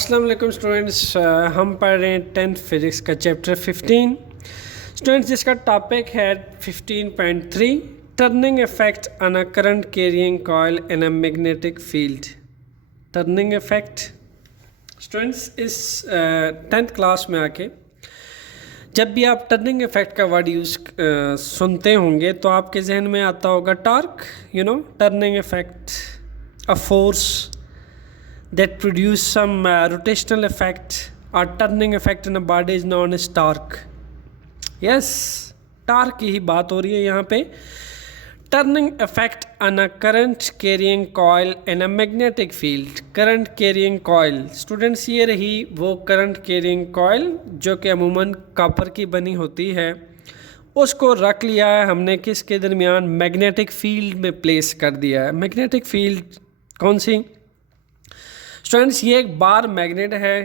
अस्सलाम वालेकुम स्टूडेंट्स, हम पढ़ रहे हैं 10th फिज़िक्स का चैप्टर 15 स्टूडेंट्स, जिसका टॉपिक है 15.3 turning effect on a current carrying coil in a magnetic field. Turning effect students, इस 10th क्लास में आके जब भी आप टर्निंग इफेक्ट का वर्ड यूज़ सुनते होंगे तो आपके जहन में आता होगा torque, turning effect, a force that produce some rotational effect or turning effect in a body is known as torque. Yes, torque की ही बात हो रही है यहाँ पे। Turning effect on a current carrying coil in a magnetic field. Current carrying coil students, ये रही वो current carrying coil जो कि अमूमन कॉपर की बनी होती है। उसको रख लिया है हमने किसके दरमियान, मैग्नेटिक फील्ड में प्लेस कर दिया है। मैग्नेटिक फील्ड कौन सी स्टूडेंट्स? ये एक बार मैग्नेट है।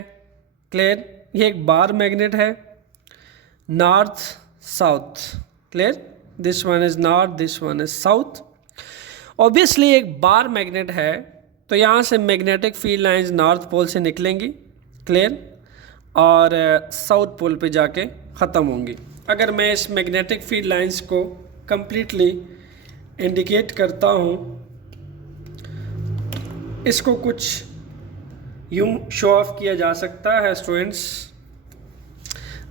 क्लियर? ये एक बार मैग्नेट है, north south. Clear? This one is north, this one is south. Obviously एक बार मैग्नेट है तो यहाँ से magnetic field lines north pole से निकलेंगी। क्लियर? और साउथ पोल पे जाके ख़त्म होंगी। अगर मैं इस मैग्नेटिक फील्ड लाइंस को कंप्लीटली इंडिकेट करता हूँ, इसको कुछ यूं शो ऑफ किया जा सकता है students.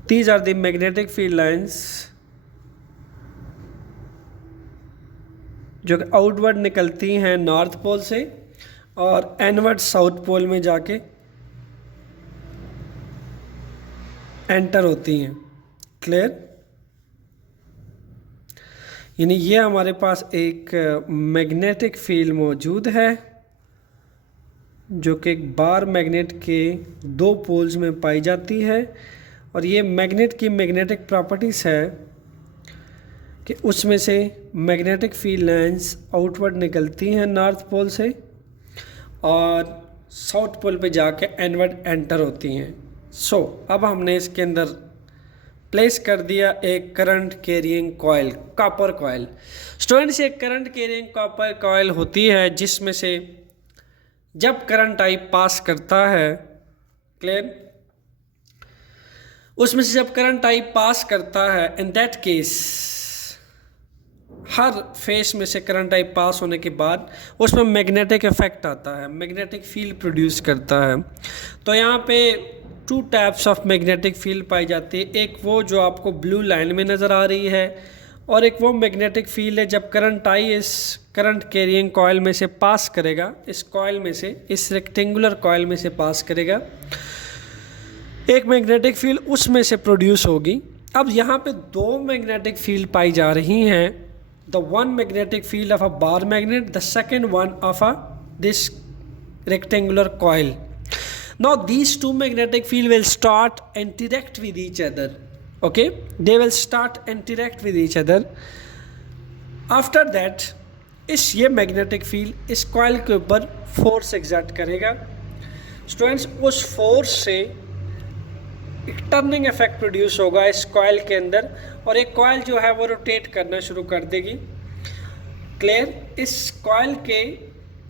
These are the magnetic field lines जो कि आउटवर्ड निकलती हैं नॉर्थ पोल से और एनवर्ड साउथ पोल में जाके एंटर होती हैं। क्लियर? यानी ये हमारे पास एक मैग्नेटिक फील्ड मौजूद है जो कि एक बार मैग्नेट के दो पोल्स में पाई जाती है। और ये मैग्नेट की मैग्नेटिक प्रॉपर्टीज़ है कि उसमें से मैग्नेटिक फील्ड लाइंस आउटवर्ड निकलती हैं नॉर्थ पोल से और साउथ पोल पे जाके एनवर्ड एंटर होती हैं। सो अब हमने इसके अंदर प्लेस कर दिया एक current carrying coil, copper coil. Students, एक करंट कैरियंग कॉपर कॉइल होती है जिसमें से जब करंट आई पास करता है, क्लियर, उसमें से जब करंट आई पास करता है, in that case her face में से करंट आई पास होने के बाद उसमें मैग्नेटिक इफेक्ट आता है, मैग्नेटिक फील्ड प्रोड्यूस करता है। तो यहाँ पे two types of magnetic field पाई जाती है। एक वो जो आपको ब्लू लाइन में नज़र आ रही है और एक वो मैग्नेटिक फील्ड है जब करंट आई इस करंट कैरियंग कॉइल में से पास करेगा, इस कॉइल में से, इस रेक्टेंगुलर कॉइल में से पास करेगा, एक मैग्नेटिक फील्ड उसमें से प्रोड्यूस होगी। अब यहाँ पे दो मैग्नेटिक फील्ड पाई जा रही हैं, the one magnetic field of a bar magnet, the second one of a this rectangular coil. Now these two magnetic field will start interact with each other. Okay, they will start interact with each other. After that, ये magnetic field इस coil के ऊपर force exert करेगा। Students, उस force से एक turning effect produce होगा इस कॉइल के अंदर और एक कॉइल जो है वो रोटेट करना शुरू कर देगी। क्लियर? इस कॉइल के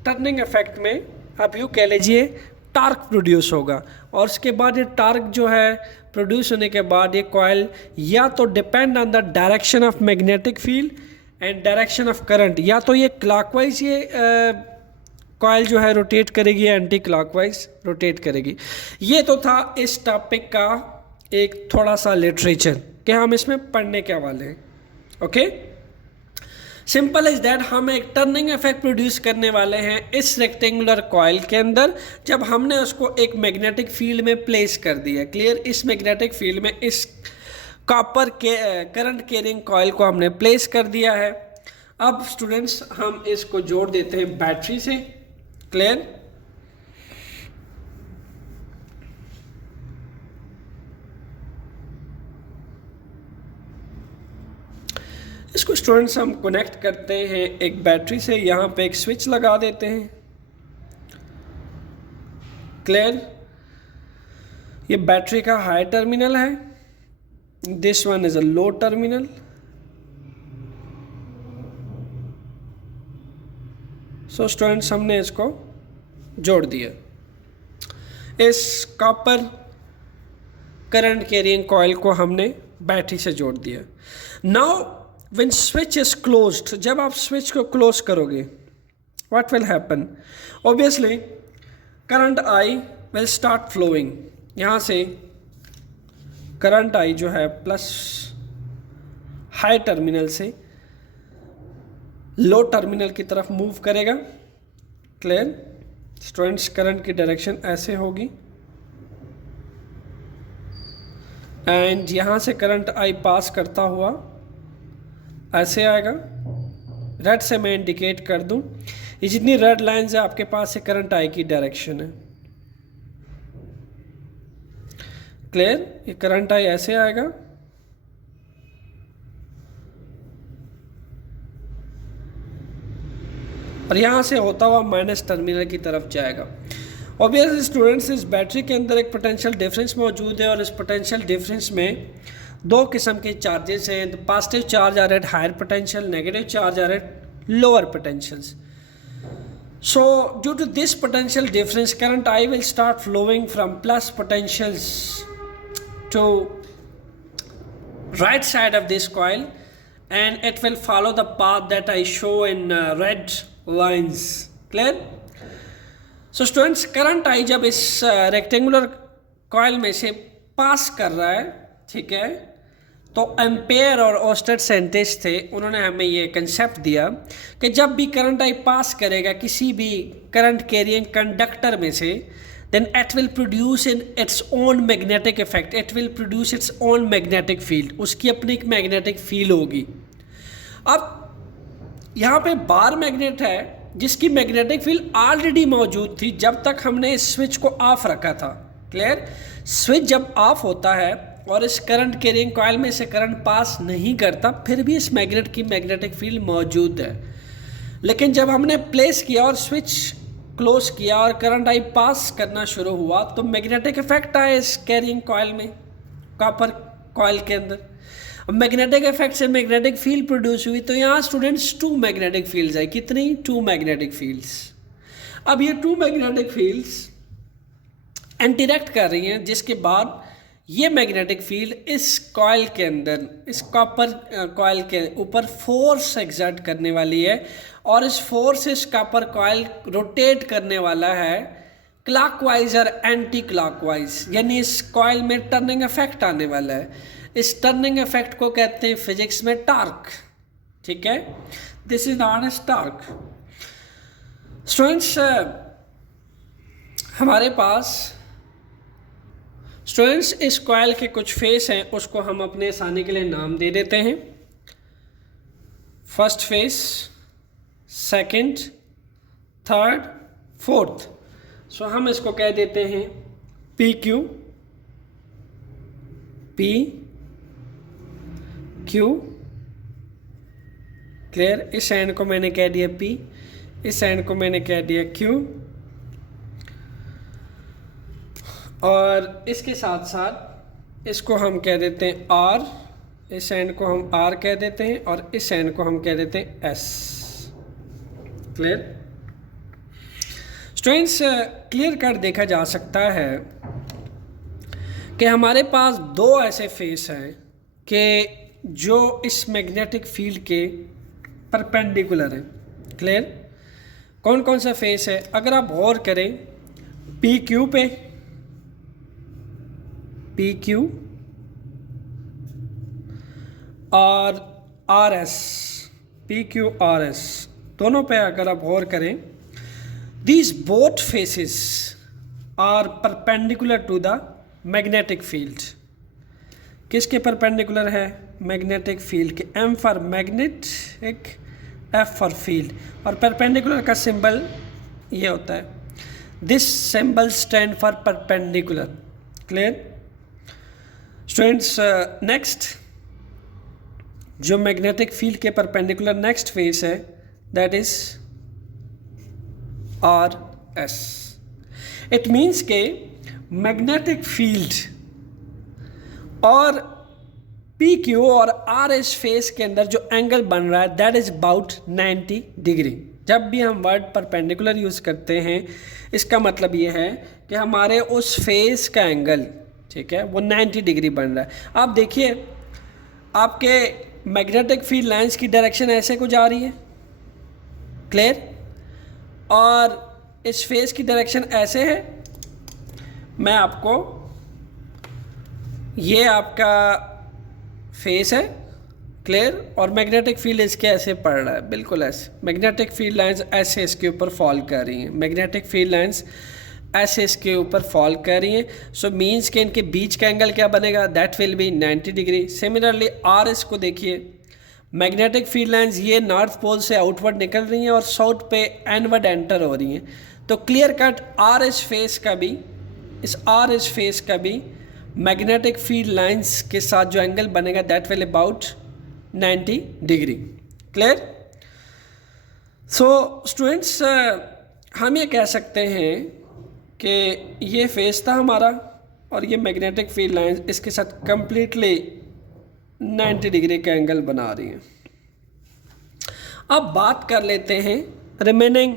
टर्निंग इफेक्ट में आप यूँ कह लीजिए टार्क प्रोड्यूस होगा और उसके बाद ये टार्क जो है प्रोड्यूस होने के बाद ये कॉइल या तो depend on the direction of magnetic field and direction of current, या तो ये क्लॉकवाइज ये कॉइल जो है रोटेट करेगी या एंटी क्लॉकवाइज रोटेट करेगी। ये तो था इस टॉपिक का एक थोड़ा सा लिटरेचर कि हम इसमें पढ़ने के वाले हैं। ओके, सिंपल इज दैट हम एक टर्निंग इफेक्ट प्रोड्यूस करने वाले हैं इस रेक्टेंगुलर कॉइल के अंदर जब हमने उसको एक मैग्नेटिक फील्ड में प्लेस कर दिया। क्लियर? इस मैग्नेटिक फील्ड में इस कॉपर के करंट कैरियंग कॉइल को हमने प्लेस कर दिया है। अब स्टूडेंट्स, हम इसको जोड़ देते हैं बैटरी से। क्लियर? इसको स्टूडेंट्स हम कनेक्ट करते हैं एक बैटरी से, यहाँ पे एक स्विच लगा देते हैं। क्लियर? ये बैटरी का हाई टर्मिनल है, this one is a low terminal. So students, हमने इसको जोड़ दिया। इस कॉपर करंट कैरिंग कॉइल को हमने बैटरी से जोड़ दिया। Now when switch is closed, जब आप स्विच को क्लोज करोगे, what will happen? Obviously current I will start flowing. यहाँ से करंट आई जो है प्लस हाई टर्मिनल से लो टर्मिनल की तरफ मूव करेगा। Clear students? करंट की डायरेक्शन ऐसे होगी एंड यहाँ से करंट आई पास करता हुआ ऐसे आएगा। रेड से मैं इंडिकेट कर दूं, ये जितनी रेड लाइंस है आपके पास, ये करंट आई की डायरेक्शन है। क्लियर? ये करंट आई ऐसे आएगा और यहाँ से होता हुआ माइनस टर्मिनल की तरफ जाएगा। ऑब्वियसली स्टूडेंट्स, इस बैटरी के अंदर एक पोटेंशियल डिफरेंस मौजूद है और इस पोटेंशियल डिफरेंस में दो किस्म के चार्जेस हैं। The positive charge are at higher potential, negative charge are at lower potentials. So due to this potential difference, current I will start flowing from plus potentials to right side of this coil and it will follow the path that I show in red lines. Clear? So students, current I जब इस rectangular coil में से पास कर रहा है, ठीक है, तो एम्पेयर और ऑस्टेड साइंटिस्ट थे, उन्होंने हमें ये कंसेप्ट दिया कि जब भी करंट आई पास करेगा किसी भी करंट कैरिंग कंडक्टर में से, then it will produce in its own magnetic effect, it will produce its own magnetic field, उसकी अपनी एक मैग्नेटिक फील्ड होगी। अब यहाँ पे बार मैग्नेट है जिसकी मैग्नेटिक फील्ड ऑलरेडी मौजूद थी जब तक हमने इस स्विच को ऑफ रखा था। क्लियर? स्विच जब ऑफ होता है और इस करंट कैरिंग कॉइल में से करंट पास नहीं करता, फिर भी इस मैग्नेट की मैग्नेटिक फील्ड मौजूद है। लेकिन जब हमने प्लेस किया और स्विच क्लोज किया और करंट आई पास करना शुरू हुआ, तो मैग्नेटिक इफेक्ट आया इस कैरिंग कॉइल में, कॉपर कॉइल के अंदर। मैग्नेटिक इफेक्ट से मैग्नेटिक फील्ड प्रोड्यूस हुई। तो यहाँ स्टूडेंट्स टू मैग्नेटिक फील्ड्स है। कितनी? Two magnetic fields. अब ये टू मैग्नेटिक फील्ड्स इंटरेक्ट कर रही हैं, जिसके बाद ये मैग्नेटिक फील्ड इस कॉइल के अंदर, इस कॉपर कॉइल के ऊपर फोर्स एक्सर्ट करने वाली है और इस फोर्स से इस कॉपर कॉइल रोटेट करने वाला है क्लॉकवाइज और एंटी क्लॉकवाइज, यानी इस कॉइल में टर्निंग इफेक्ट आने वाला है। इस टर्निंग इफेक्ट को कहते हैं फिजिक्स में टॉर्क। ठीक है, this is known as torque. Students, हमारे पास स्टूडेंट्स इस कॉइल के कुछ फेस हैं, उसको हम अपने आसानी के लिए नाम दे देते हैं। First phase, second, third, fourth. So हम इसको कह देते हैं P Q, P Q. Clear? इस एंड को मैंने कह दिया पी, इस एंड को मैंने कह दिया क्यू, और इसके साथ साथ इसको हम कह देते हैं आर, इस एंड को हम आर कह देते हैं और इस एंड को हम कह देते हैं S. Clear? Students, clear cut देखा जा सकता है कि हमारे पास दो ऐसे फेस हैं कि जो इस मैग्नेटिक फील्ड के परपेंडिकुलर हैं। क्लियर? कौन कौन सा फेस है? अगर आप गौर करें पी क्यू पे, पी क्यू और R S, P Q R S, दोनों पे अगर आप गौर करें, these both faces are perpendicular to the magnetic field. किसके परपेंडिकुलर है? मैग्नेटिक फील्ड के। M for magnetic, F for field, और परपेंडिकुलर का सिंबल ये होता है, this symbol stand for perpendicular. Clear? Students, next जो मैग्नेटिक फील्ड के परपेंडिकुलर नेक्स्ट फेस है, that is R S. It means के मैग्नेटिक फील्ड और पी क्यू और आर एस फेस के अंदर जो एंगल बन रहा है, दैट इज अबाउट 90 डिग्री। जब भी हम वर्ड परपेंडिकुलर यूज़ करते हैं इसका मतलब ये है कि हमारे उस फेस का एंगल, ठीक है, वो 90 डिग्री बन रहा है। आप देखिए आपके मैग्नेटिक फील्ड लाइंस की डायरेक्शन ऐसे को जा रही है, क्लियर, और इस फेस की डायरेक्शन ऐसे है। मैं आपको, ये आपका फेस है, क्लियर, और मैग्नेटिक फील्ड इसके ऐसे पड़ रहा है, बिल्कुल ऐसे। मैग्नेटिक फील्ड लाइंस ऐसे इसके ऊपर फॉल कर रही हैं, मैग्नेटिक फील्ड लाइंस ऐसे इसके ऊपर फॉल कर रही हैं। सो मीन्स के इनके बीच का एंगल क्या बनेगा, that will be 90 degree. Similarly R S को देखिए, मैग्नेटिक फील्ड लाइंस ये नॉर्थ पोल से आउटवर्ड निकल रही हैं और साउथ पे एनवर्ड एंटर हो रही हैं। तो clear cut R S phase का भी, इस आर एस फेस का भी मैग्नेटिक फील्ड लाइंस के साथ जो एंगल बनेगा that will about 90 degree, clear. So students, हम ये कह सकते हैं कि ये फेस था हमारा और ये मैग्नेटिक फील्ड लाइंस इसके साथ कंप्लीटली 90 डिग्री का एंगल बना रही हैं। अब बात कर लेते हैं रिमेनिंग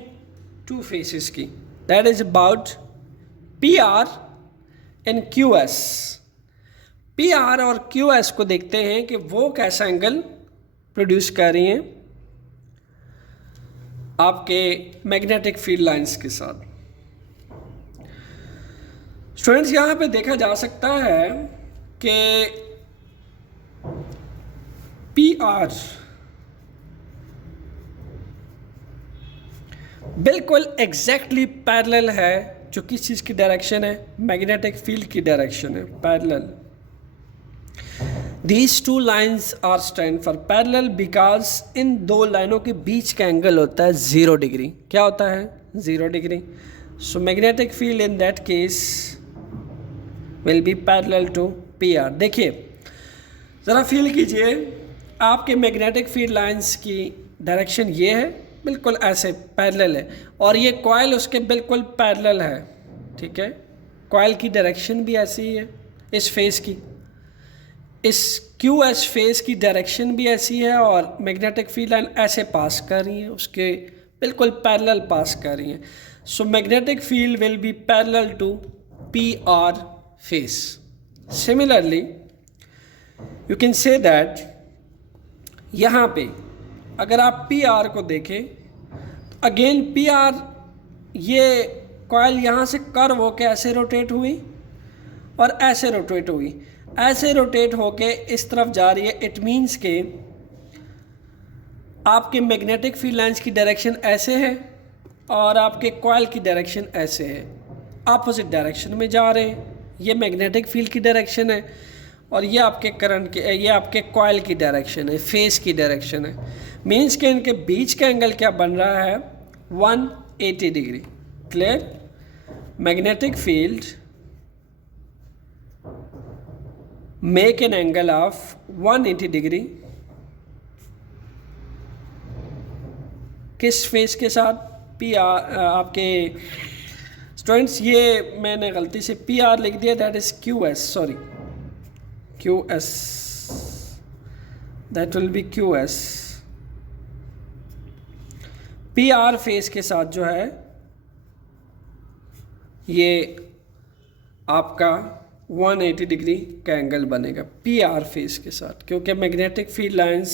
टू फेसेस की, that is about P R and Q S. P R और क्यू एस को देखते हैं कि वो कैसा एंगल प्रोड्यूस कर रही हैं आपके मैग्नेटिक फील्ड लाइंस के साथ। स्टूडेंट्स, यहाँ पे देखा जा सकता है कि पी आर बिल्कुल एग्जैक्टली पैरेलल है, जो किस चीज़ की डायरेक्शन है, मैग्नेटिक फील्ड की डायरेक्शन है, parallel. These two lines are stand for parallel because इन दो लाइनों के बीच का एंगल होता है 0 डिग्री। क्या होता है? 0 degree. So magnetic field in that case will be parallel to P R. देखिए ज़रा फील कीजिए, आपके मैग्नेटिक फील्ड लाइंस की डायरेक्शन ये है, बिल्कुल ऐसे पैरेलल है, और ये कॉइल उसके बिल्कुल पैरेलल है, ठीक है। कॉइल की डायरेक्शन भी ऐसी ही है, इस फेस की, इस क्यू एस फेस की डायरेक्शन भी ऐसी है, और मैग्नेटिक फील्ड लाइन ऐसे पास कर रही है, उसके बिल्कुल पैरेलल पास कर रही हैं। So magnetic field will be parallel to P R face. Similarly you can say that यहाँ पे अगर आप पी आर को देखें तो अगेन पी आर, ये कॉइल यहाँ से कर्व होके ऐसे रोटेट हुई और ऐसे रोटेट हुई, ऐसे रोटेट होके इस तरफ जा रही है। इट मीन्स के आपके मैग्नेटिक फील्ड लाइंस की डायरेक्शन ऐसे है और आपके कॉइल की डायरेक्शन ऐसे है, अपोजिट डायरेक्शन में जा रहे हैं। ये मैग्नेटिक फील्ड की डायरेक्शन है और ये आपके करंट के, ये आपके कॉइल की डायरेक्शन है, फेस की डायरेक्शन है। मीन्स के इनके बीच का एंगल क्या बन रहा है, 180 degree, clear. Magnetic field make an angle of 180 degree किस फेस के साथ, पी आर। आपके स्टूडेंट्स, ये मैंने गलती से पी आर लिख दिया, that is Q S, sorry, Q S, that will be Q S. P R face के साथ जो है ये आपका 180 डिग्री का एंगल बनेगा पी आर फेस के साथ, क्योंकि मैग्नेटिक फील्ड लाइंस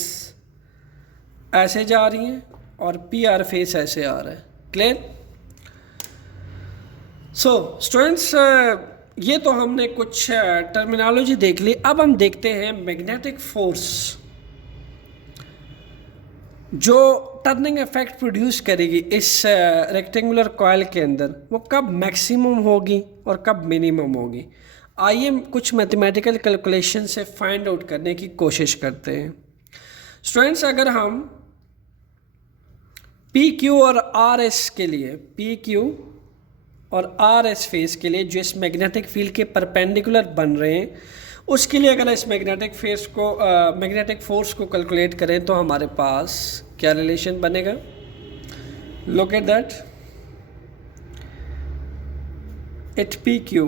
ऐसे जा रही हैं और पी आर फेस ऐसे आ रहा है, क्लियर। सो स्टूडेंट्स, ये तो हमने कुछ टर्मिनोलॉजी देख ली। अब हम देखते हैं मैग्नेटिक फोर्स जो टर्निंग इफेक्ट प्रोड्यूस करेगी इस रेक्टेंगुलर कॉइल के अंदर, वो कब मैक्सिमम होगी और कब मिनिमम होगी। आइए कुछ मैथमेटिकल कैलकुलेशन से फाइंड आउट करने की कोशिश करते हैं। स्टूडेंट्स, अगर हम पी क्यू और आर एस के लिए, पी क्यू और आर एस फेस के लिए जो इस मैग्नेटिक फील्ड के परपेंडिकुलर बन रहे हैं, उसके लिए अगर इस मैग्नेटिक फोर्स को कैलकुलेट करें तो हमारे पास क्या रिलेशन बनेगा, look at that, it P Q.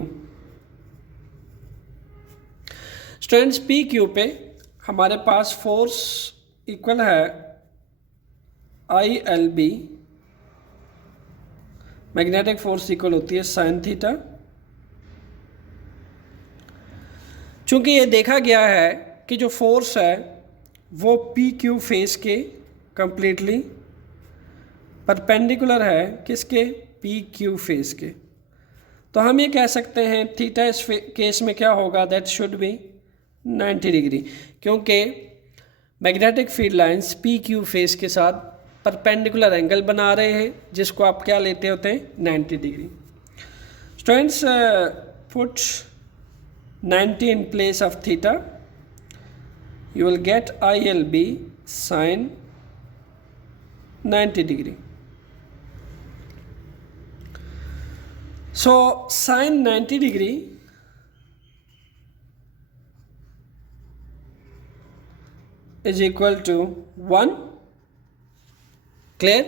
Students, P Q पे हमारे पास फोर्स इक्वल है I L B magnetic force equal होती है साइन थीटा। चूंकि ये देखा गया है कि जो फोर्स है वो पी क्यू फेस के कंप्लीटली परपेंडिकुलर है, किसके, पी क्यू फेस के, तो हम ये कह सकते हैं थीटा इस केस में क्या होगा, दैट शुड बी 90 डिग्री, क्योंकि magnetic field lines P Q face के साथ परपेंडिकुलर एंगल बना रहे हैं, जिसको आप क्या लेते होते हैं, 90 degree. Students, put 90 in place of theta, you will get ILB sin 90 degree. So sin 90 degree is equal to 1. Clear?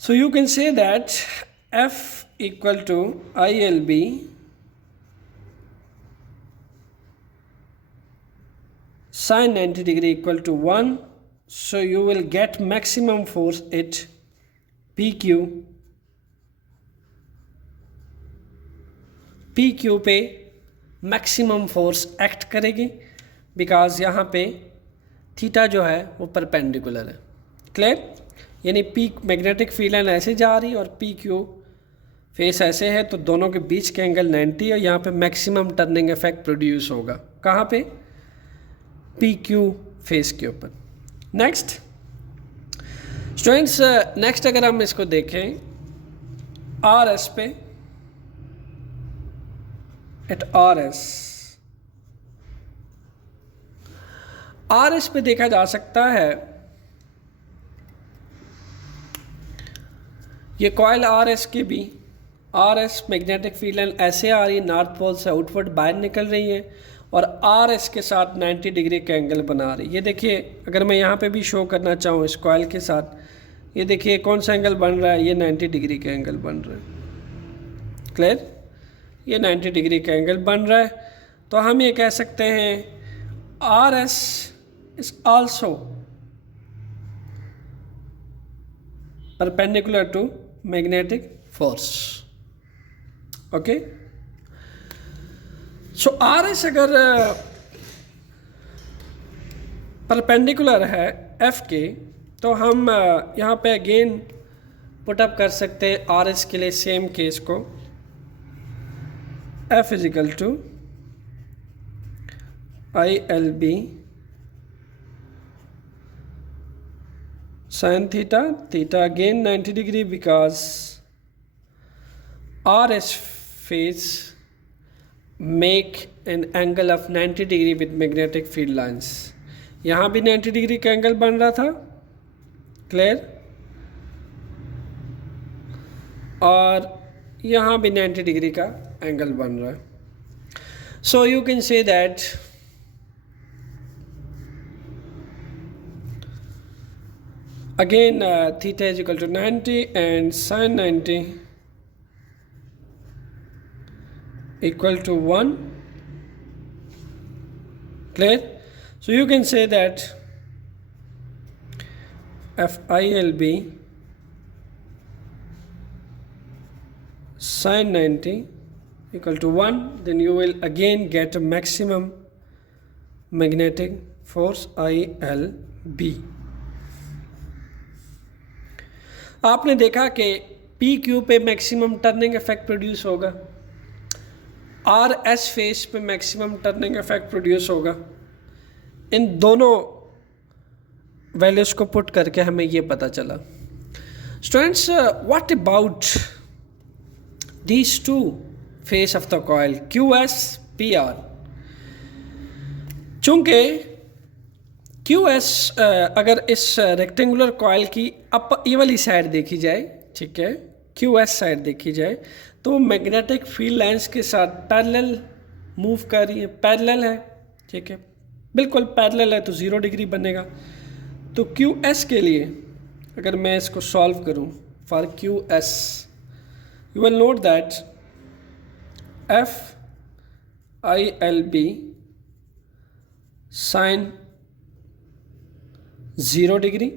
So you can say that F equal to ILB sin 90 degree equal to 1. So you will get maximum force at PQ पे maximum force act करेगी, because यहाँ पे theta जो है वो perpendicular है। Clear? यानी P magnetic field line ऐसे जा रही है और पी क्यू फेस ऐसे है, तो दोनों के बीच के एंगल 90 है। यहाँ पे मैक्सिमम टर्निंग इफेक्ट प्रोड्यूस होगा, कहाँ पे, पी क्यू फेस के ऊपर। नेक्स्ट स्टूडेंट्स, नेक्स्ट अगर हम इसको देखें आर एस पे, एट आर एस पे देखा जा सकता है ये कॉइल आर एस के भी, R S magnetic field line ऐसे आ रही है, नॉर्थ पोल से आउटवर्ड बाहर निकल रही है और आर एस के साथ 90 डिग्री का एंगल बना रही है। ये देखिए, अगर मैं यहाँ पे भी शो करना चाहूँ इस कॉइल के साथ, ये देखिए कौन सा एंगल बन रहा है, ये 90 डिग्री का एंगल बन रहा है। क्लियर? ये 90 डिग्री का एंगल बन रहा है, तो हम ये कह सकते हैं R S is also perpendicular to magnetic force. Okay, so R S अगर परपेंडिकुलर है एफ के, तो हम यहाँ पे अगेन पुटअप कर सकते हैं आर एस के लिए सेम केस को, F is equal to ILB sin theta, theta again 90 degree because RS phase make an angle of 90 degree with magnetic field lines. यहाँ भी 90 डिग्री का एंगल बन रहा था। क्लियर? और यहाँ भी 90 डिग्री का एंगल बन रहा है। So you can say that again theta is equal to 90 and sine 90 equal to 1. Clear? So you can say that FILB sin 90 equal to 1, then you will again get a maximum magnetic force ILB. आपने देखा कि P Q पे maximum turning effect produce होगा, R S phase पे maximum turning effect produce होगा। इन दोनों values को put करके हमें ये पता चला। Students, what about these two face of the coil QS PR? चूंकि QS अगर इस रेक्टेंगुलर कॉइल की ये वाली साइड देखी जाए, ठीक है, QS साइड देखी जाए, तो मैग्नेटिक फील्ड लाइंस के साथ पैरेलल मूव कर रही है, पैरेलल है, ठीक है, बिल्कुल पैरेलल है, तो 0 डिग्री बनेगा। तो QS के लिए अगर मैं इसको सॉल्व करूं for QS, you will note that FILB sin 0 degree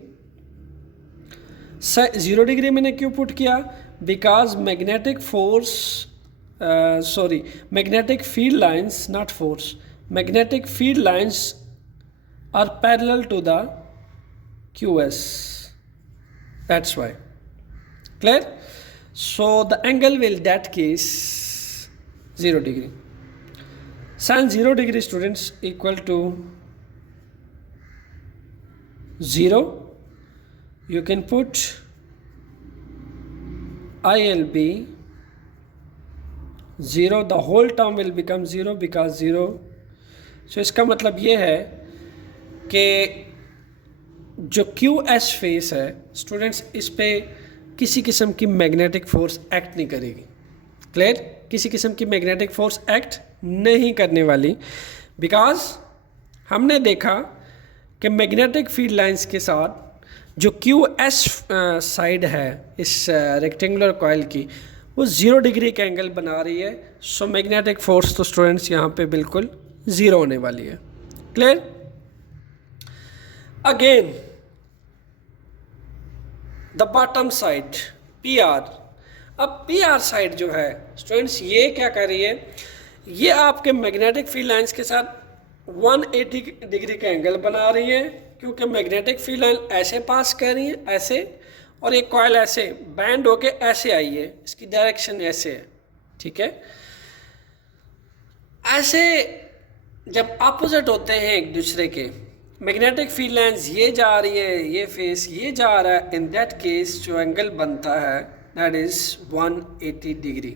0 degree मैंने क्यों पुट किया? Because magnetic force, magnetic field lines, not force, magnetic field lines are parallel to the QS, that's why. Clear? So the angle will that case 0 degree. Sin 0 degree students equal to 0. You can put ILB 0. The whole term will become 0 because 0. So इसका मतलब ये है कि जो QS face है students, इस पे किसी किस्म की मैग्नेटिक फोर्स एक्ट नहीं करेगी। क्लियर? किसी किस्म की मैग्नेटिक फोर्स एक्ट नहीं करने वाली, बिकॉज हमने देखा कि मैग्नेटिक फील्ड लाइंस के साथ जो QS साइड है इस रेक्टेंगुलर कॉइल की, वो 0 डिग्री का एंगल बना रही है। सो मैग्नेटिक फोर्स तो स्टूडेंट्स यहाँ पे बिल्कुल ज़ीरो होने वाली है। Clear? Again the bottom side PR। अब PR साइड जो है स्टूडेंट्स, ये क्या कर रही है, ये आपके मैग्नेटिक फील्ड लाइंस के साथ 180 डिग्री का एंगल बना रही है, क्योंकि मैग्नेटिक फील्ड लाइन ऐसे पास कर रही है, ऐसे, और एक कॉइल ऐसे बैंड होके ऐसे आई है, इसकी डायरेक्शन ऐसे है। ठीक है? ऐसे जब अपोजिट होते हैं एक दूसरे के, मैग्नेटिक फील्ड लाइंस ये जा रही है, ये फेस ये जा रहा है, इन दैट केस जो एंगल बनता है that is 180 degree.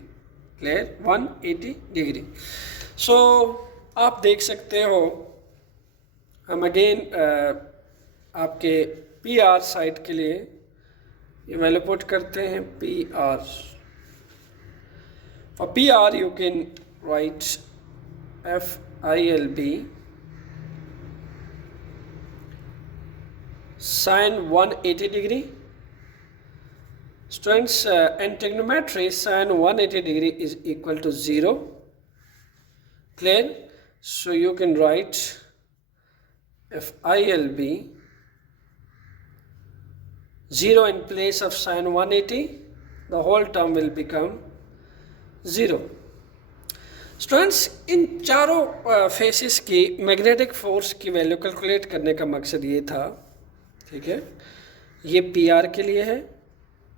Clear? 180 degree. So आप देख सकते हो, हम अगेन आपके PR साइड के लिए ये वैल्यू पुट करते हैं। PR, for PR you can write FILB sin 180 degree. Students, in trigonometry sin 180 degree is equal to 0. Clear? So you can write FILB 0 in place of sin 180, the whole term will become 0. Students, इन चारों faces की magnetic force की value calculate करने का मकसद ये था। ठीक है? ये PR के लिए है,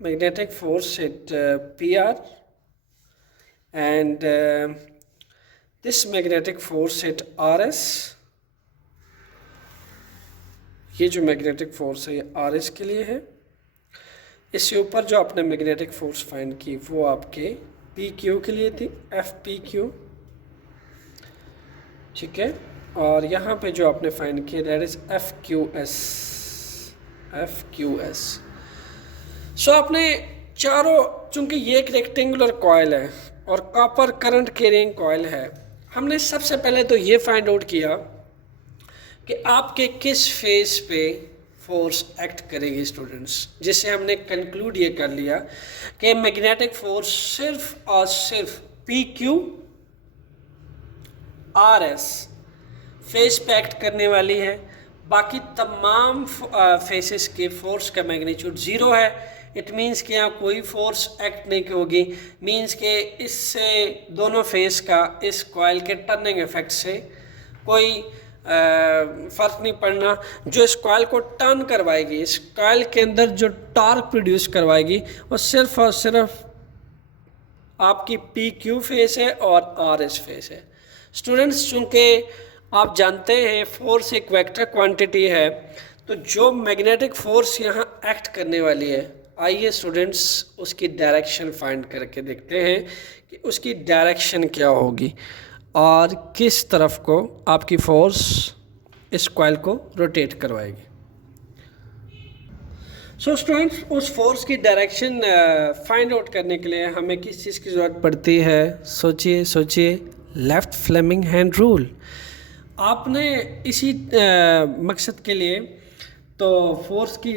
magnetic force at PR, and this magnetic force at RS। ये जो मैग्नेटिक फोर्स है ये RS के लिए है। इससे ऊपर जो आपने मैग्नेटिक फोर्स फाइंड की वो आपके PQ के लिए थी, FPQ। ठीक है? और यहाँ पे जो आपने फाइंड किया दैट इज FQS। सो आपने चारों, चूंकि ये एक रेक्टेंगुलर कॉइल है और कॉपर करंट कैरिंग कॉइल है, हमने सबसे पहले तो ये फाइंड आउट किया कि आपके किस फेस पे फोर्स एक्ट करेगी स्टूडेंट्स, जिससे हमने कंक्लूड ये कर लिया कि मैग्नेटिक फोर्स सिर्फ और सिर्फ PQ RS फेस पे एक्ट करने वाली है। बाकी तमाम फेसेस के फोर्स का मैग्नीट्यूड 0 है। इट मीन्स कि यहाँ कोई फोर्स एक्ट नहीं होगी। मीन्स कि इससे दोनों फेस का इस कॉइल के टर्निंग इफेक्ट से कोई फ़र्क नहीं पड़ना। जो इस कॉइल को टर्न करवाएगी, इस कॉइल के अंदर जो टॉर्क प्रोड्यूस करवाएगी, वो सिर्फ और सिर्फ आपकी PQ फेस है और RS फेस है। स्टूडेंट्स, चूँकि आप जानते हैं फोर्स एक वेक्टर क्वांटिटी है, तो जो मैग्नेटिक फोर्स यहाँ एक्ट करने वाली है, आइए स्टूडेंट्स उसकी डायरेक्शन फाइंड करके देखते हैं कि उसकी डायरेक्शन क्या होगी और किस तरफ को आपकी फोर्स इस कॉइल को रोटेट करवाएगी। सो स्टूडेंट्स, उस फोर्स की डायरेक्शन फाइंड आउट करने के लिए हमें किस चीज़ की ज़रूरत पड़ती है? सोचिए, लेफ़्ट फ्लेमिंग हैंड रूल। आपने इसी मकसद के लिए तो फोर्स की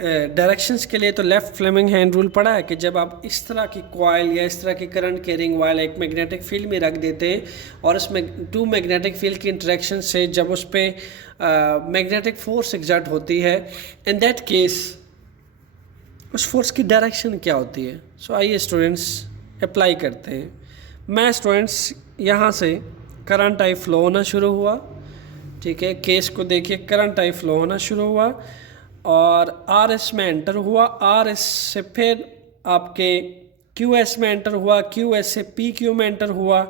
डायरेक्शंस के लिए तो लेफ़्ट फ्लेमिंग हैंड रूल पढ़ा है कि जब आप इस तरह की कॉइल या इस तरह की करंट कैरिंग वायर एक मैग्नेटिक फील्ड में रख देते हैं और उसमें टू मैग्नेटिक फील्ड की इंटरेक्शन से जब उस पर मैग्नेटिक फोर्स एग्जर्ट होती है, इन दैट केस उस फोर्स की डायरेक्शन क्या होती है। सो आइए स्टूडेंट्स अप्लाई करते हैं। मैं स्टूडेंट्स यहाँ से करंट आई फ्लो होना शुरू हुआ, ठीक है। केस को देखिए, करंट आई फ्लो होना शुरू हुआ और आर एस में एंटर हुआ, आर एस से फिर आपके क्यू एस में एंटर हुआ, क्यू एस से पी क्यू में एंटर हुआ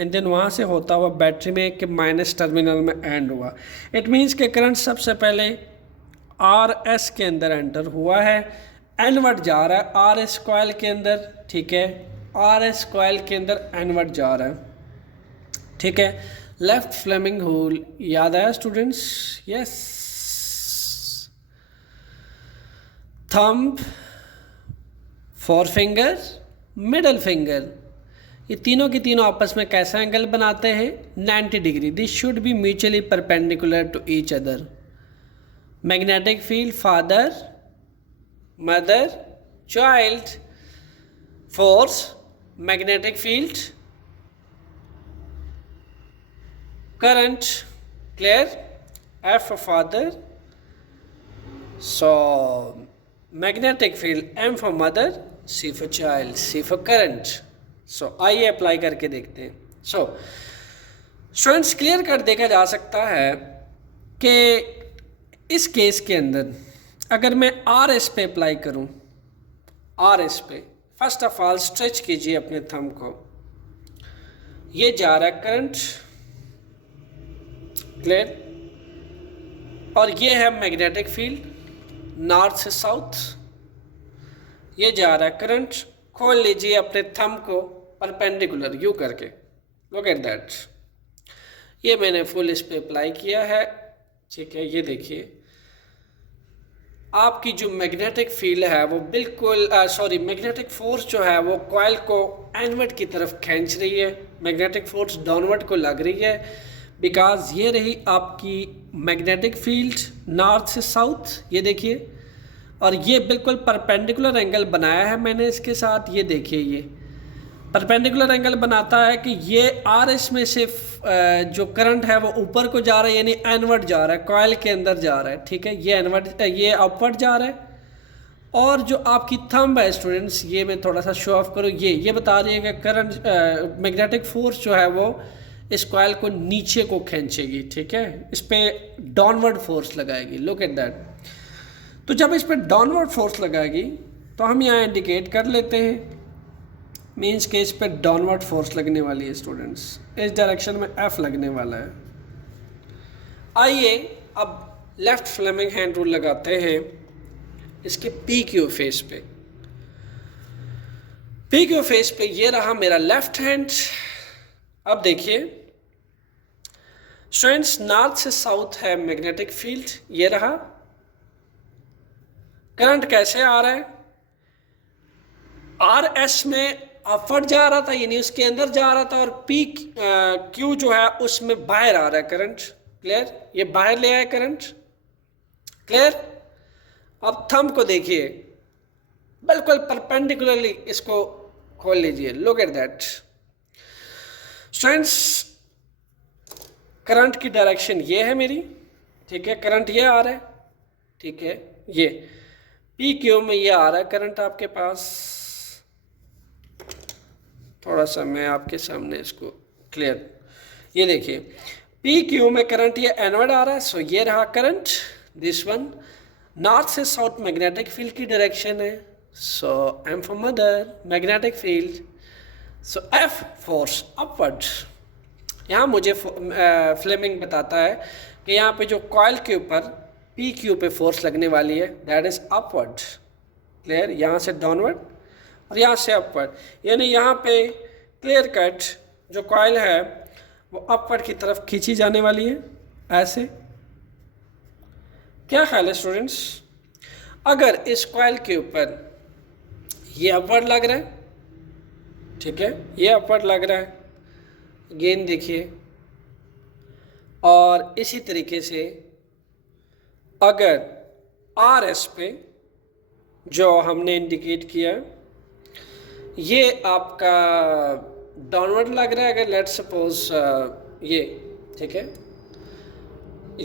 एंड देन वहाँ से होता हुआ बैटरी में के माइनस टर्मिनल में एंड हुआ। इट मीन्स के करंट सबसे पहले आर एस के अंदर एंटर हुआ है, एनवर्ड जा रहा है आर एस कॉइल के अंदर, ठीक है। आर एस कॉइल के अंदर एनवर्ड जा रहा है, ठीक है। लेफ्ट फ्लेमिंग रूल याद आया students? Yes. Thumb, four finger, middle finger, ये तीनों की तीनों आपस में कैसा एंगल बनाते हैं? 90 degree. This should be mutually perpendicular to each other. Magnetic field father, mother, child, force, magnetic field, current, clear? F for father, so magnetic field, M for mother, C for child, C for current. so आइए apply करके देखते हैं। so students clear cut देखा जा सकता है कि इस केस के अंदर अगर मैं आर एस पे अप्लाई करूं, आर एस पे फर्स्ट ऑफ ऑल स्ट्रेच कीजिए अपने थंब को, ये जा रहा है करंट, क्लियर। और ये है मैग्नेटिक फील्ड नॉर्थ से साउथ, ये जा रहा है करंट। खोल लीजिए अपने थंब को परपेंडिकुलर यू करके, लुक एट दैट। ये मैंने फुल इस पे अप्लाई किया है, ठीक है। ये देखिए आपकी जो मैग्नेटिक फील्ड है वो बिल्कुल मैग्नेटिक फोर्स जो है वो कॉइल को एनवर्ड की तरफ खींच रही है, मैग्नेटिक फोर्स डाउनवर्ड को लग रही है, बिकॉज ये रही आपकी मैग्नेटिक फील्ड नॉर्थ से साउथ, ये देखिए। और ये बिल्कुल परपेंडिकुलर एंगल बनाया है मैंने इसके साथ, ये देखिए ये परपेंडिकुलर एंगल बनाता है कि ये आर एस में से जो करंट है वो ऊपर को जा रहा है, यानी एनवर्ड जा रहा है, कॉइल के अंदर जा रहा है, ठीक है। ये एनवर्ड, ये अपवर्ड जा रहा है। और जो आपकी थंब है स्टूडेंट्स, ये मैं थोड़ा सा शो ऑफ करूँ, ये बता रही है कि करंट मैग्नेटिक फोर्स जो है वो इस कॉइल को नीचे को खींचेगी, ठीक है। इस पर डाउनवर्ड फोर्स लगाएगी, लुक एट दैट। तो जब इस पर डाउनवर्ड फोर्स लगाएगी तो हम यहाँ इंडिकेट कर लेते हैं, मीन्स के इस पर डाउनवर्ड फोर्स लगने वाली है स्टूडेंट्स, इस डायरेक्शन में एफ लगने वाला है। आइए अब लेफ्ट फ्लेमिंग हैंड रूल लगाते हैं इसके पी क्यू फेस पे। पी क्यू फेस पे ये रहा मेरा लेफ्ट हैंड। अब देखिए स्टूडेंट्स, नॉर्थ से साउथ है मैग्नेटिक फील्ड, ये रहा। करंट कैसे आ रहा है? आर एस में अपवर्ड जा रहा था, यानी उसके अंदर जा रहा था, और पी क्यू जो है उसमें बाहर आ रहा है करंट, क्लियर। ये बाहर ले आया करंट, क्लियर। अब थंब को देखिए, बिल्कुल परपेंडिकुलरली इसको खोल लीजिए, look at that. Students current की डायरेक्शन ये है मेरी, ठीक है। करंट ये आ रहा है, ठीक है। ये पी क्यू में ये आ रहा है करंट आपके पास। थोड़ा सा मैं आपके सामने इसको क्लियर, ये देखिए पी क्यू में करंट ये एनवर्ड आ रहा है। सो ये रहा करंट, दिस वन। नॉर्थ से साउथ मैग्नेटिक फील्ड की डायरेक्शन है, so M for mother, magnetic field. So F force upward. यहाँ मुझे फ्लेमिंग बताता है कि यहाँ पे जो कॉइल के ऊपर पी क्यू पे फोर्स लगने वाली है, दैट इज अपवर्ड, क्लियर। यहाँ से डाउनवर्ड और यहाँ से अपवर्ड, यानी यहाँ पे क्लियर कट जो कॉइल है वो अपवर्ड की तरफ खींची जाने वाली है, ऐसे। क्या ख्याल है स्टूडेंट्स? अगर इस कॉइल के ऊपर ये अपवर्ड लग रहा है, ठीक है, ये अपवर्ड लग रहा है, गेन देखिए। और इसी तरीके से अगर आर एस पे जो हमने इंडिकेट किया, ये आपका डाउनवर्ड लग रहा है, अगर लेट्स सपोज ये, ठीक है,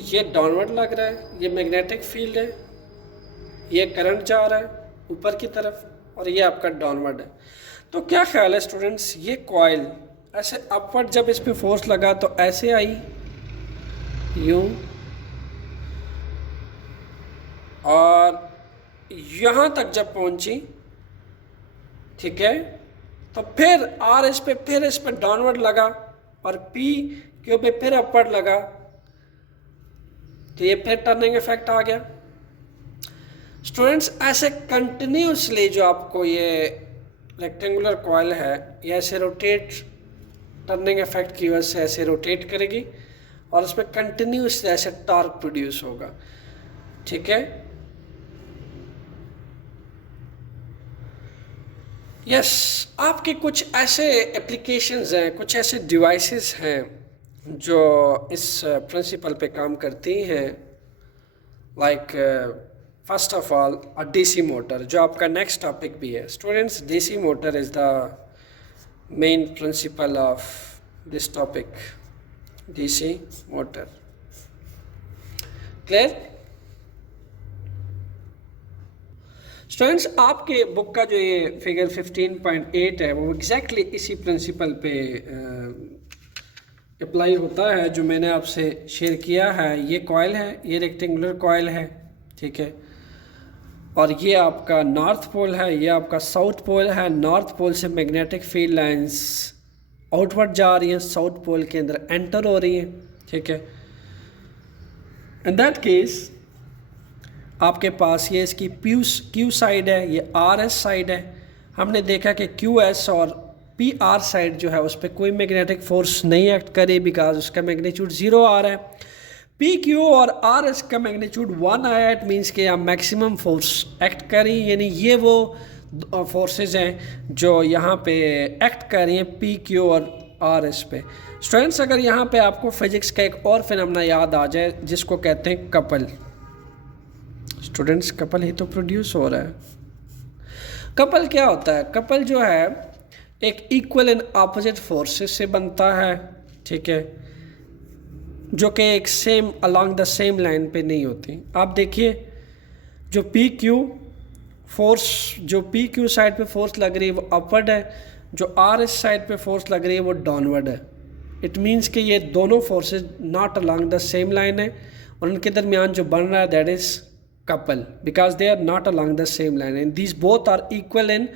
ये डाउनवर्ड लग रहा है, ये मैग्नेटिक फील्ड है, ये करंट जा रहा है, ऊपर की तरफ और ये आपका डाउनवर्ड है। तो क्या ख्याल है स्टूडेंट्स, ये कॉइल ऐसे अपवर्ड जब इस पे फोर्स लगा तो ऐसे आई यूं, और यहाँ तक जब पहुंची, ठीक है, तो फिर आर इस पे डाउनवर्ड लगा और पी क्यू पे फिर अपवर्ड लगा, तो ये फिर टर्निंग इफेक्ट आ गया। स्टूडेंट्स ऐसे कंटिन्यूसली जो आपको ये रेक्टेंगुलर कॉइल है ये ऐसे रोटेट, टर्निंग इफेक्ट की वजह से ऐसे रोटेट करेगी और उसमें कंटिन्यूसली ऐसे टॉर्क प्रोड्यूस होगा, ठीक है। यस, आपके कुछ ऐसे एप्लीकेशंस हैं, कुछ ऐसे डिवाइसेस हैं जो इस प्रिंसिपल पे काम करती हैं, like first of all a DC motor, जो आपका नेक्स्ट टॉपिक भी है students. DC motor is the main principle of this topic, DC motor. Clear students, आपके बुक का जो ये फिगर 15.8 है वो एग्जैक्टली इसी प्रिंसिपल पे अप्लाई होता है जो मैंने आपसे शेयर किया है। ये कॉइल है, ये रेक्टेंगुलर कॉइल है, ठीक है, और ये आपका नॉर्थ पोल है, ये आपका साउथ पोल है। नॉर्थ पोल से मैग्नेटिक फील्ड लाइंस आउटवर्ड जा रही हैं, साउथ पोल के अंदर एंटर हो रही हैं, ठीक है। इन दैट केस आपके पास ये इसकी क्यू साइड है, ये आर एस साइड है। हमने देखा कि क्यू एस और पी आर साइड जो है उस पर कोई मैग्नेटिक फोर्स नहीं एक्ट करे बिकॉज उसका मैग्नीट्यूड 0 आ रहा है। पी क्यू और आर एस का मैग्नीट्यूड 1 आया, इट मीन्स कि यहाँ मैक्सिमम फोर्स एक्ट करी, यानी ये वो फोर्सेस हैं जो यहाँ पे एक्ट कर रही हैं पी क्यू और आर एस पे। स्टूडेंट्स, अगर यहाँ पे आपको फिजिक्स का एक और फिनोमेना याद आ जाए जिसको कहते हैं कपल। स्टूडेंट्स, कपल ही तो प्रोड्यूस हो रहा है। कपल क्या होता है? कपल जो है एक इक्वल एंड ऑपोजिट फोर्सेस से बनता है, ठीक है, जो कि एक same along the same line पे नहीं होती। आप देखिए जो पी क्यू फोर्स, जो पी क्यू साइड पे फोर्स लग रही है वो अपवर्ड है, जो आर एस साइड पे फोर्स लग रही है वो डाउनवर्ड है। इट मीन्स कि ये दोनों forces not along the same line है और उनके दरमियान जो बन रहा है that is couple because they are not along the same line and these both are equal in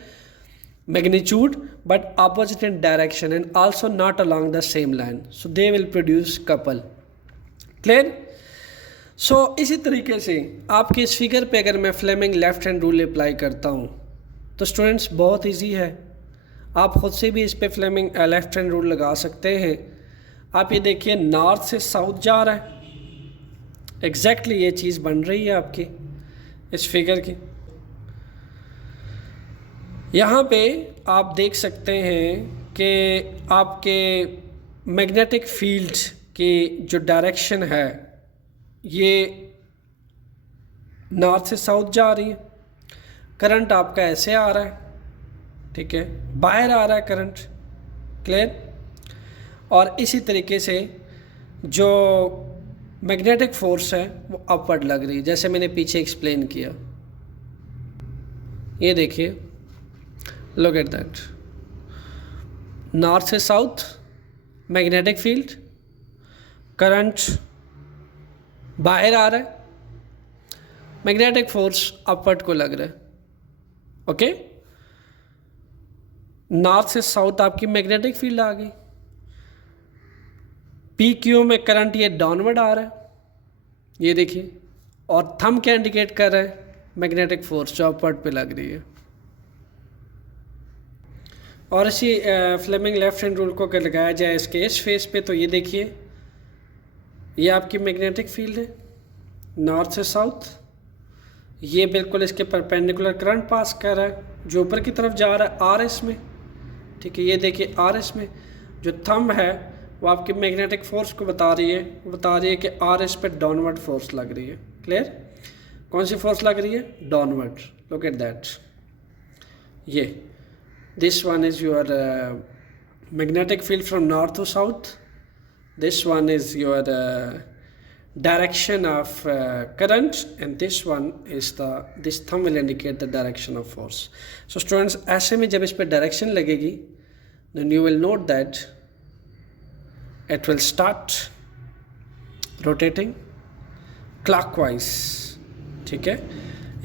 magnitude but opposite in direction and also not along the same line, so they will produce couple. Clear? so इसी तरीके से आपके इस figure पे अगर मैं Fleming left hand rule apply करता हूँ तो स्टूडेंट्स बहुत इजी है, आप खुद से भी इस पे फ्लेमिंग लेफ्ट हैंड रूल लगा सकते हैं। आप ये देखिए नॉर्थ से साउथ जा रहा है, एग्जैक्टली ये चीज़ बन रही है आपकी इस फिगर की। यहाँ पे आप देख सकते हैं कि आपके मैग्नेटिक फील्ड की जो डायरेक्शन है ये नॉर्थ से साउथ जा रही है। करंट आपका ऐसे आ रहा है, ठीक है, बाहर आ रहा है करंट। क्लियर? और इसी तरीके से जो मैग्नेटिक फोर्स है वो अपवर्ड लग रही है, जैसे मैंने पीछे एक्सप्लेन किया। ये देखिए, लुक एट दैट, नॉर्थ से साउथ मैग्नेटिक फील्ड, करंट बाहर आ रहा है, मैग्नेटिक फोर्स अपवर्ड को लग रहा है। ओके, नॉर्थ से साउथ आपकी मैग्नेटिक फील्ड आ गई, पी क्यू में करंट ये डाउनवर्ड आ रहा है, ये देखिए, और थंब क्या इंडिकेट कर रहा है? मैग्नेटिक फोर्स जो अपवर्ड पे लग रही है। और इसी फ्लेमिंग लेफ्ट हैंड रूल को अगर लगाया जाए इसके इस फेस पे तो ये देखिए, ये आपकी मैग्नेटिक फील्ड है नॉर्थ से साउथ, ये बिल्कुल इसके परपेंडिकुलर करंट पास कर रहा है जो ऊपर की तरफ जा रहा है आर एस में, ठीक है। ये देखिए आर एस में जो थंब है वो आपकी मैग्नेटिक फोर्स को बता रही है, वो बता रही है कि आर एस पे डाउनवर्ड फोर्स लग रही है। क्लियर? कौन सी फोर्स लग रही है? डाउनवर्ड। लुक एट दैट, ये this one is your magnetic field from north to south, this one is your direction of current, and this one is this thumb will indicate the direction of force. So students, ऐसे में जब इस पे direction लगेगी, then you will note that it will start rotating clockwise. ठीक है,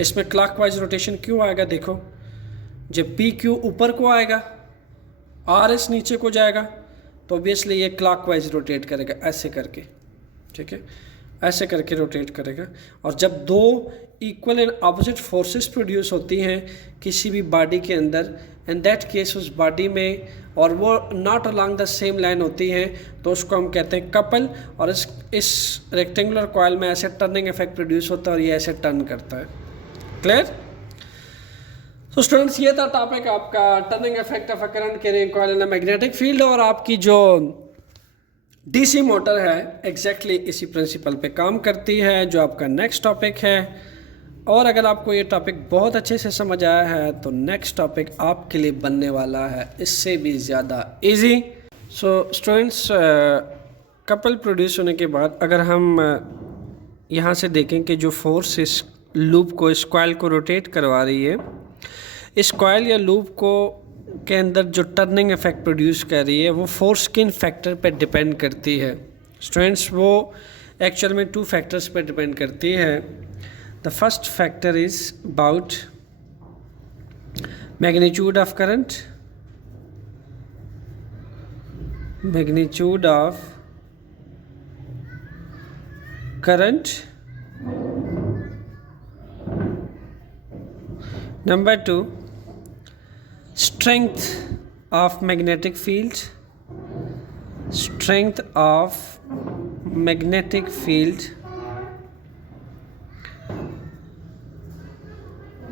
इसमें clockwise rotation क्यों आएगा? देखो, जब पी क्यू ऊपर को आएगा, आर एस नीचे को जाएगा, तो ऑब्वियसली ये क्लॉकवाइज रोटेट करेगा ऐसे करके, ठीक है, ऐसे करके रोटेट करेगा। और जब दो equal and opposite forces produce होती हैं किसी भी बॉडी के अंदर, एंड दैट केस उस बॉडी में, और वो not along the same line होती हैं, तो उसको हम कहते हैं कपल। और इस रेक्टेंगुलर कॉइल में ऐसे टर्निंग इफेक्ट प्रोड्यूस होता है और ये ऐसे टर्न करता है। क्लियर? तो स्टूडेंट्स, ये था टॉपिक आपका turning effect of a current carrying coil in a magnetic field. और आपकी जो डीसी मोटर है एग्जैक्टली इसी प्रिंसिपल पे काम करती है, जो आपका नेक्स्ट टॉपिक है। और अगर आपको ये टॉपिक बहुत अच्छे से समझ आया है तो नेक्स्ट टॉपिक आपके लिए बनने वाला है इससे भी ज़्यादा easy. So students, couple produce होने के बाद अगर हम यहाँ से देखें कि जो फोर्स इस लूप को, इस कॉइल को रोटेट करवा रही है, इस कॉइल या लूप को के अंदर जो टर्निंग इफेक्ट प्रोड्यूस कर रही है, वो फोर्स किन फैक्टर पे डिपेंड करती है? स्टूडेंट्स, वो एक्चुअल में 2 फैक्टर्स पे डिपेंड करती है। The first factor is about magnitude of current, magnitude of current. Number 2, strength of magnetic field, strength of magnetic field.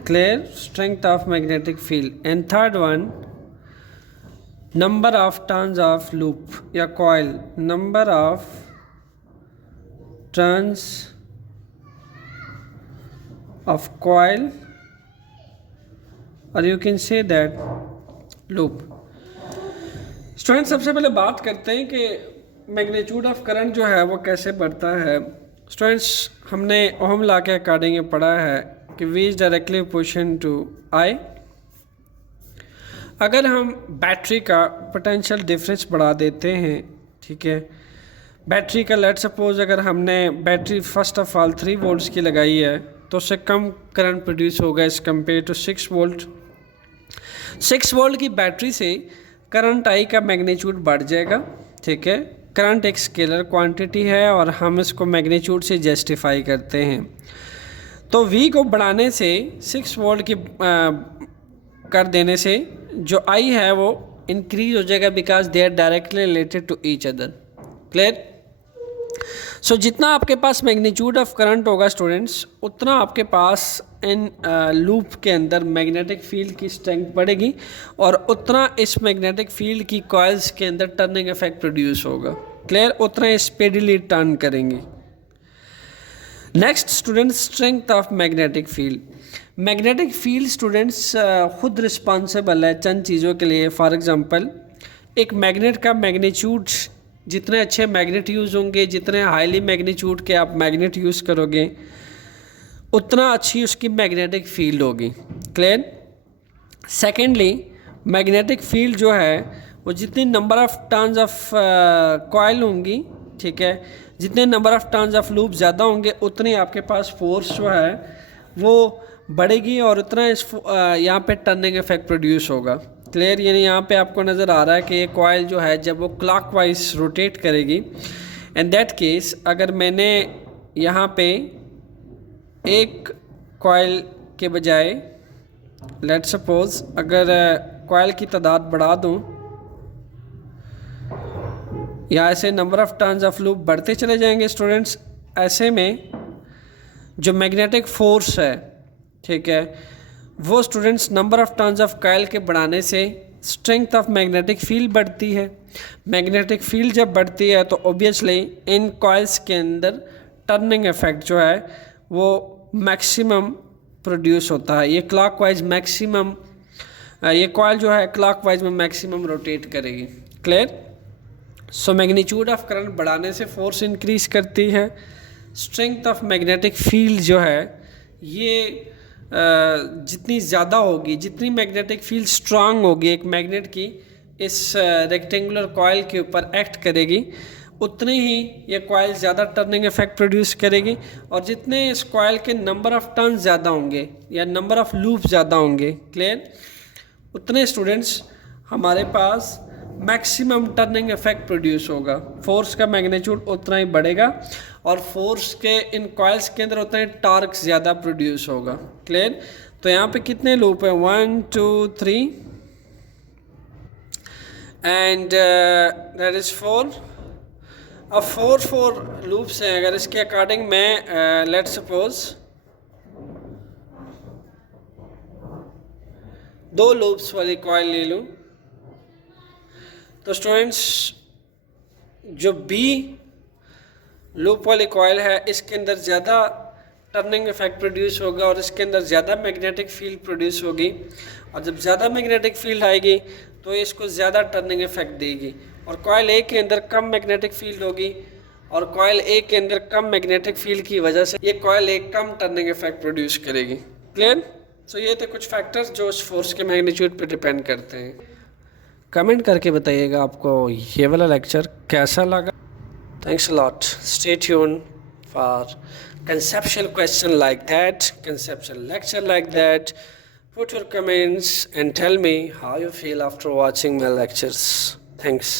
Clear? Strength of magnetic field. And third one, number of turns of loop या coil, number of turns of coil, और you can say that loop. Student, सबसे पहले बात करते हैं कि magnitude of current जो है वो कैसे बढ़ता है। स्टूडेंट्स, हमने ओहम लॉ के अकॉर्डिंग पढ़ा है कि V is directly proportional to I। अगर हम बैटरी का पोटेंशियल डिफरेंस बढ़ा देते हैं, ठीक है, बैटरी का लेट सपोज अगर हमने battery first of all 3 volts की लगाई है, तो उससे कम करंट प्रोड्यूस होगा as compare to 6 volt. 6 volt की बैटरी से करंट आई का मैग्नीट्यूड बढ़ जाएगा, ठीक है। करंट एक स्केलर क्वांटिटी है और हम इसको मैग्नीट्यूड से जस्टिफाई करते हैं। तो V को बढ़ाने से 6 वोल्ट की कर देने से जो I है वो इंक्रीज हो जाएगा, because they are directly related to each other. Clear? So जितना आपके पास मैग्नीट्यूड ऑफ करंट होगा स्टूडेंट्स, उतना आपके पास इन लूप के अंदर मैग्नेटिक फील्ड की स्ट्रेंथ बढ़ेगी और उतना इस मैग्नेटिक फील्ड की कॉइल्स के अंदर टर्निंग इफेक्ट प्रोड्यूस होगा। क्लियर? उतना स्पीडीली टर्न करेंगे। Next students, strength of magnetic field. Magnetic field students खुद रिस्पॉन्सिबल है चंद चीज़ों के लिए। फॉर एग्जांपल, एक मैग्नेट का मैग्नीट्यूड, जितने अच्छे मैग्नेट यूज़ होंगे, जितने हाईली मैग्नीट्यूड के आप मैग्नेट यूज़ करोगे, उतना अच्छी उसकी मैग्नेटिक फील्ड होगी। क्लियर? सेकेंडली, मैग्नेटिक फील्ड जो है वो जितनी number of turns of coil होंगी, ठीक है, जितने number of turns of loop ज़्यादा होंगे, उतनी आपके पास फोर्स जो है वो बढ़ेगी और उतना इस यहाँ पे टर्निंग इफेक्ट प्रोड्यूस होगा। क्लियर? यानी यहाँ पे आपको नज़र आ रहा है कि ये कॉइल जो है जब वो क्लॉकवाइज रोटेट करेगी, इन दैट केस अगर मैंने यहाँ पे एक कॉइल के बजाय लेट सपोज अगर कॉइल की तादाद बढ़ा दूँ, या ऐसे number of turns of loop बढ़ते चले जाएंगे स्टूडेंट्स, ऐसे में जो मैग्नेटिक फोर्स है, ठीक है, वो students number of turns of coil के बढ़ाने से स्ट्रेंथ ऑफ मैग्नेटिक फील्ड बढ़ती है। मैग्नेटिक फील्ड जब बढ़ती है तो ऑब्वियसली इन कॉइल्स के अंदर टर्निंग इफेक्ट जो है वो मैक्सिमम प्रोड्यूस होता है। ये क्लॉकवाइज मैक्सिमम, ये कॉइल जो है क्लॉकवाइज में मैक्सिमम रोटेट करेगी। Clear? So magnitude of current बढ़ाने से फोर्स इंक्रीज करती है, स्ट्रेंथ ऑफ मैग्नेटिक फील्ड जो है ये जितनी ज़्यादा होगी, जितनी मैग्नेटिक फील्ड स्ट्रांग होगी एक मैग्नेट की इस रेक्टेंगुलर कॉइल के ऊपर एक्ट करेगी, उतनी ही ये कॉइल ज़्यादा टर्निंग इफेक्ट प्रोड्यूस करेगी। और जितने इस कॉइल के नंबर ऑफ टर्न ज़्यादा होंगे या नंबर ऑफ लूप ज़्यादा होंगे, क्लियर, उतने स्टूडेंट्स हमारे पास मैक्सिमम टर्निंग इफेक्ट प्रोड्यूस होगा, फोर्स का मैग्नीट्यूड उतना ही बढ़ेगा और फोर्स के इन कॉइल्स के अंदर उतना ही टॉर्क ज़्यादा प्रोड्यूस होगा, क्लियर। तो यहाँ पे कितने लूप है, 1 2 3 एंड दैट इज़ 4। अब 4 लूप्स हैं। अगर इसके अकॉर्डिंग मैं लेट सपोज 2 लूप्स वाली कॉइल ले लूँ, तो स्टूडेंट्स जो बी लूप वाली कॉइल है इसके अंदर ज़्यादा टर्निंग इफेक्ट प्रोड्यूस होगा और इसके अंदर ज़्यादा मैग्नेटिक फील्ड प्रोड्यूस होगी। और जब ज़्यादा मैग्नेटिक फील्ड आएगी तो इसको ज़्यादा टर्निंग इफेक्ट देगी। और कॉइल ए के अंदर कम मैग्नेटिक फील्ड होगी और कॉइल ए के अंदर कम मैग्नेटिक फील्ड की वजह से ये कॉइल ए कम टर्निंग इफेक्ट प्रोड्यूस करेगी, क्लियर। सो ये थे कुछ फैक्टर्स जो उस फोर्स के मैग्नीट्यूड पे डिपेंड करते हैं। कमेंट करके बताइएगा आपको ये वाला लेक्चर कैसा लगा। Thanks a lot, stay tune for conceptual question like that, conceptual lecture like that. Put your comments and tell me how you feel after watching my lectures. Thanks.